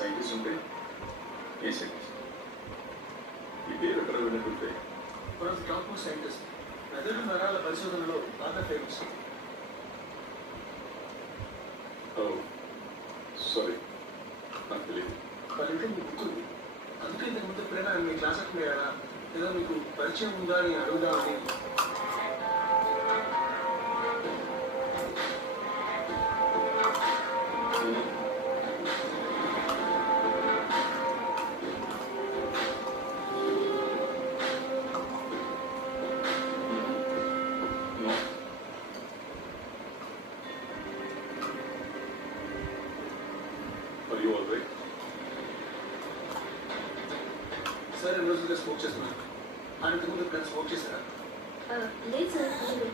Scientist ఉంటే ఏ scientist? ఈ పేరు ఎక్కడ విన్నట్టుంటే one of top most scientist. మెదడు నరాల పరిశోధనలో బాగా ఫేమస్. ఓ సారీ, నాకు తెలియదు. వాళ్ళ ఇంట్లో మీ బుక్ ఉంది. అందుకే ఇంతకుముందు ఎప్పుడైనా మీ క్లాస్ అటెండ్ అయ్యారా లేదా మీకు పరిచయం ఉందా అని అడుగుదామని. No. Are you all right? Sir 2 రోజులుగా స్మోక్ చేస్తున్నాను. ఆయన ఇంతకుముందు ఎప్పుడైనా స్మోక్ చేశారా? లేదు సార్, లేదు.